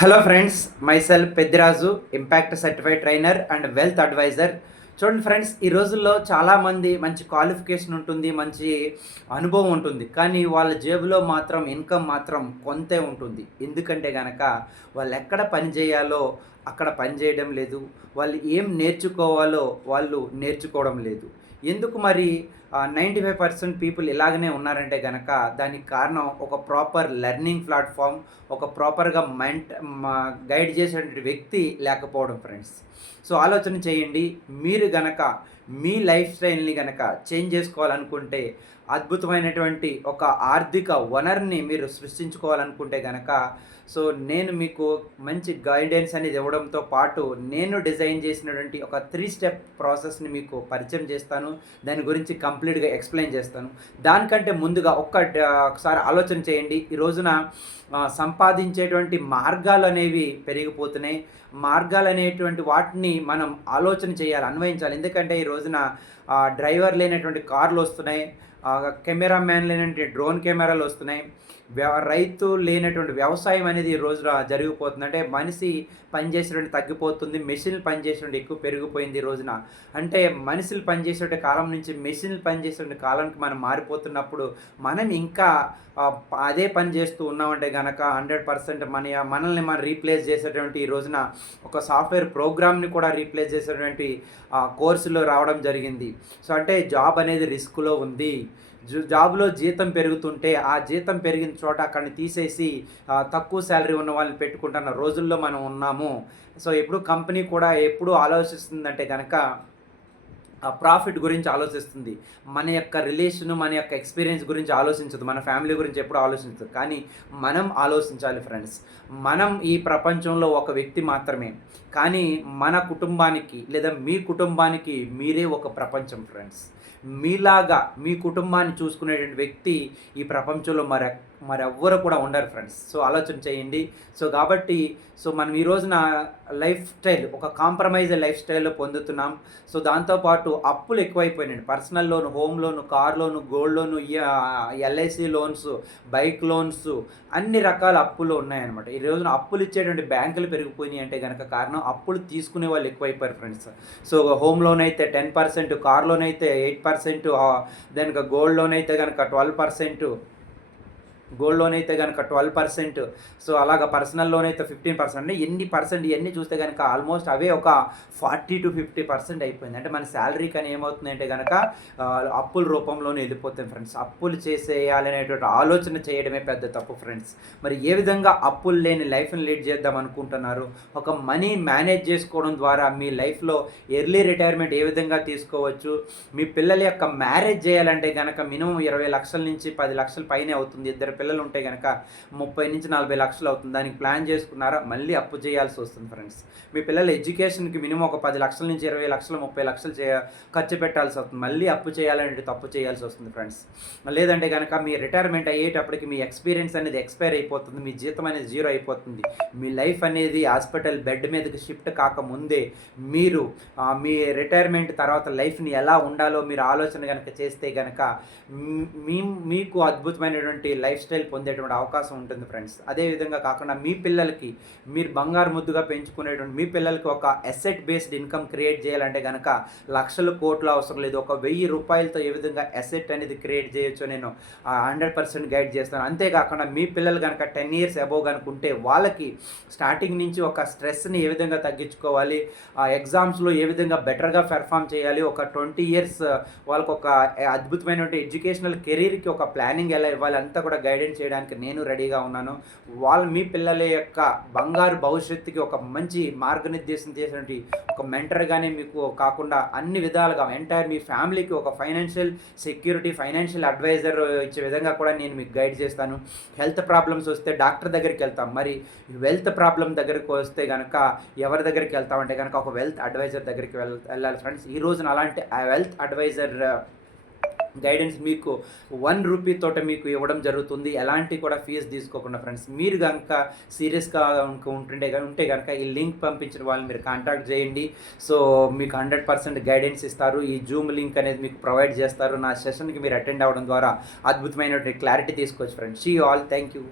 Hello friends, myself Peddiraju, impact certified trainer and wealth advisor. చూడండి friends, ఈ రోజుల్లో చాలామంది మంచి క్వాలిఫికేషన్ ఉంటుంది, మంచి అనుభవం ఉంటుంది, కానీ వాళ్ళ జేబులో మాత్రం ఇన్కమ్ మాత్రం కొంతే ఉంటుంది. ఎందుకంటే గనక వాళ్ళు ఎక్కడ పని చేయాలో అక్కడ పని చేయడం లేదు, వాళ్ళు ఏం నేర్చుకోవాలో వాళ్ళు నేర్చుకోవడం లేదు. ఎందుకు మరి 95% పీపుల్ ఇలాగనే ఉన్నారంటే గనక దానికి కారణం ఒక ప్రాపర్ లెర్నింగ్ ప్లాట్ఫామ్, ఒక ప్రాపర్‌గా గైడ్ చేసేటువంటి వ్యక్తి లేకపోవడం ఫ్రెండ్స్. సో, ఆలోచన చేయండి. మీరు గనక మీ లైఫ్ స్టైల్‌ని గనక చేంజ్ చేసుకోవాలనుకుంటే, అద్భుతమైనటువంటి ఒక ఆర్థిక వనరుని మీరు సృష్టించుకోవాలనుకుంటే గనక, సో, నేను మీకు మంచి గైడెన్స్ అనేది ఇవ్వడంతో పాటు, నేను డిజైన్ చేసినటువంటి ఒక 3 స్టెప్ ప్రాసెస్‌ని మీకు పరిచయం చేస్తాను. దాని గురించి కంప్లీట్‌గా ఎక్స్‌ప్లెయిన్ చేస్తాను. దానికంటే ముందుగా ఒకసారి ఆలోచన చేయండి. ఈ రోజున సంపాదించేటువంటి మార్గాలనేవి పెరిగిపోతున్నాయి. మార్గాలనేటువంటి వాటిని మనం ఆలోచన చేయాలి, అన్వయించాలి. ఎందుకంటే ఈ రోజున డ్రైవర్ లేనటువంటి కార్‌లొస్తున్నాయి. కెమెరామ్యాన్ లేనటువంటి డ్రోన్ కెమెరాలొస్తున్నాయి. రైతు లేనటువంటి వ్యవసాయం అనేది ఈ రోజున జరిగిపోతుంది. అంటే మనిషి పనిచేసేటువంటి తగ్గిపోతుంది, మెషిన్‌లు పనిచేసేటువంటి ఎక్కువ పెరిగిపోయింది ఈ రోజున. అంటే మనుషులు పనిచేసేటువంటి కాలం నుంచి మెషిన్‌లు పనిచేసేటువంటి కాలానికి మనం మారిపోతున్నప్పుడు, మనం ఇంకా అదే పని చేస్తూ ఉన్నామంటే గనక 100% మనల్ని మనం రీప్లేస్ చేసేటువంటి ఈ రోజున ఒక సాఫ్ట్‌వేర్ ప్రోగ్రామ్‌ని కూడా రీప్లేస్ చేసేటువంటి కోర్సులు రావడం జరిగింది. సో, అంటే జాబ్ అనేది రిస్క్‌లో ఉంది. జాబ్‌లో జీతం పెరుగుతుంటే, ఆ జీతం పెరిగిన చోట అక్కడిని తీసేసి తక్కువ శాలరీ ఉన్న వాళ్ళని పెట్టుకుంటున్న రోజుల్లో మనం ఉన్నాము. సో, ఎప్పుడు కంపెనీ కూడా ఎప్పుడు ఆలోచిస్తుందంటే గనక ప్రాఫిట్ గురించి ఆలోచిస్తుంది. మన యొక్క రిలేషను, మన యొక్క ఎక్స్‌పీరియన్స్ గురించి ఆలోచించదు. మన ఫ్యామిలీ గురించి ఎప్పుడు ఆలోచించదు. కానీ మనం ఆలోచించాలి ఫ్రెండ్స్. మనం ఈ ప్రపంచంలో ఒక వ్యక్తి మాత్రమే. కానీ మన కుటుంబానికి లేదా మీ కుటుంబానికి మీరే ఒక ప్రపంచం ఫ్రెండ్స్. మీలాగా మీ కుటుంబాన్ని చూసుకునేటువంటి వ్యక్తి ఈ ప్రపంచంలో మరెవ్వరు కూడా ఉండరు ఫ్రెండ్స్. సో, ఆలోచన చేయండి. సో, కాబట్టి మనం ఈ రోజున లైఫ్ స్టైల్ ఒక కాంప్రమైజ్ లైఫ్ స్టైల్‌లో పొందుతున్నాం. సో, దాంతో పాటు అప్పులు ఎక్కువైపోయినాయండి. Personal loan, home loan, car loan, gold loan, LIC loans, bike loans, అన్ని రకాల అప్పులు ఉన్నాయన్నమాట. ఈ రోజున అప్పులు ఇచ్చేటువంటి బ్యాంకులు పెరిగిపోయినాయి అంటే గనక కారణం అప్పులు తీసుకునే వాళ్ళు ఎక్కువైపోయారు ఫ్రెండ్స్. సో, హోమ్ లోన్ అయితే 10%, కార్ లోన్ అయితే 8%, దానికి గోల్డ్ లోన్ అయితే గనక 12%, గోల్డ్ లోన్ అయితే కనుక 12%. సో, అలాగా పర్సనల్ లోన్ అయితే 15%. అంటే ఎన్ని పర్సెంట్ ఇవన్నీ చూస్తే కనుక ఆల్మోస్ట్ అవే ఒక 40-50% అయిపోయింది. అంటే మన శాలరీ కానీ ఏమవుతుంది అంటే కనుక అప్పుల రూపంలోనే వెళ్ళిపోతుంది ఫ్రెండ్స్. అప్పులు చేసేయాలనేటువంటి ఆలోచన చేయడమే పెద్ద తప్పు ఫ్రెండ్స్. మరి ఏ విధంగా అప్పులు లేని లైఫ్ని లీడ్ చేద్దాం అనుకుంటున్నారు? ఒక మనీ మేనేజ్ చేసుకోవడం ద్వారా మీ లైఫ్లో ఎర్లీ రిటైర్మెంట్ ఏ విధంగా తీసుకోవచ్చు? మీ పిల్లల యొక్క మ్యారేజ్ చేయాలంటే కనుక మినిమం 20 లక్షల నుంచి 10 లక్షల పైనే అవుతుంది. ఇద్దరు పిల్లలు ఉంటే కనుక 30-40 లక్షలు అవుతుంది. దానికి ప్లాన్ చేసుకున్నారా? మళ్ళీ అప్పు చేయాల్సి వస్తుంది ఫ్రెండ్స్. మీ పిల్లల ఎడ్యుకేషన్కి మినిమం ఒక 10 లక్షల నుంచి 20 లక్షలు, 30 లక్షలు ఖర్చు పెట్టాల్సి వస్తుంది. మళ్ళీ అప్పు చేయాలంటే తప్పు చేయాల్సి వస్తుంది ఫ్రెండ్స్. లేదంటే కనుక మీ రిటైర్మెంట్ అయ్యేటప్పటికి మీ ఎక్స్పీరియన్స్ అనేది ఎక్స్పైర్ అయిపోతుంది, మీ జీతం అనేది జీరో అయిపోతుంది. మీ లైఫ్ అనేది హాస్పిటల్ బెడ్ మీదకి షిఫ్ట్ కాకముందే మీరు మీ రిటైర్మెంట్ తర్వాత లైఫ్ని ఎలా ఉండాలో మీరు ఆలోచన కనుక చేస్తే కనుక మీకు అద్భుతమైనటువంటి లైఫ్ స్టైల్ పొందేటువంటి అవకాశం ఉంటుంది ఫ్రెండ్స్. అదేవిధంగా కాకుండా మీ పిల్లలకి మీరు బంగారు ముద్దుగా పెంచుకునేటువంటి మీ పిల్లలకి ఒక అసెట్ బేస్డ్ ఇన్కమ్ క్రియేట్ చేయాలంటే కనుక లక్షల కోట్లు అవసరం లేదు. ఒక 1000 రూపాయలతో ఏ విధంగా అసెట్ అనేది క్రియేట్ చేయొచ్చో నేను 100% గైడ్ చేస్తాను. అంతేకాకుండా మీ పిల్లలు కనుక 10 ఇయర్స్ అబోవ్ కనుకుంటే వాళ్ళకి స్టార్టింగ్ నుంచి ఒక స్ట్రెస్ని ఏ విధంగా తగ్గించుకోవాలి, ఎగ్జామ్స్లో ఏ విధంగా బెటర్గా పెర్ఫామ్ చేయాలి, ఒక 20 ఇయర్స్ వాళ్ళకు ఒక అద్భుతమైనటువంటి ఎడ్యుకేషనల్ కెరీర్కి ఒక ప్లానింగ్ ఎలా ఇవ్వాలి అంతా కూడా గైడెన్స్ చేయడానికి నేను రెడీగా ఉన్నాను. మీ పిల్లల యొక్క బంగారు భవిష్యత్తుకి ఒక మంచి మార్గనిర్దేశం చేసినటువంటి ఒక మెంటర్గానే మీకు కాకుండా అన్ని విధాలుగా ఎంటైర్ మీ ఫ్యామిలీకి ఒక ఫైనాన్షియల్ సెక్యూరిటీ, ఫైనాన్షియల్ అడ్వైజర్ ఇచ్చే విధంగా కూడా నేను మీకు గైడ్ చేస్తాను. హెల్త్ ప్రాబ్లమ్స్ వస్తే డాక్టర్ దగ్గరికి వెళ్తాం. మరి వెల్త్ ప్రాబ్లం దగ్గరికి వస్తే కనుక ఎవరి దగ్గరికి వెళ్తామంటే కనుక ఒక వెల్త్ అడ్వైజర్ దగ్గరికి వెళ్ళాలి ఫ్రెండ్స్. ఈ రోజున అలాంటి వెల్త్ అడ్వైజర్ గైడెన్స్ మీకు 1 రూపీ తోట మీకు ఇవ్వడం జరుగుతుంది. ఎలాంటి కూడా ఫీజు తీసుకోకుండా ఫ్రెండ్స్. మీరు కనుక సీరియస్గా ఉంటే కనుక ఈ లింక్ పంపించిన వాళ్ళని మీరు కాంటాక్ట్ చేయండి. సో, మీకు 100% గైడెన్స్ ఇస్తారు. ఈ జూమ్ లింక్ అనేది మీకు ప్రొవైడ్ చేస్తారు. నా సెషన్కి మీరు అటెండ్ అవ్వడం ద్వారా అద్భుతమైనటువంటి క్లారిటీ తీసుకోవచ్చు friends. See you all. Thank you.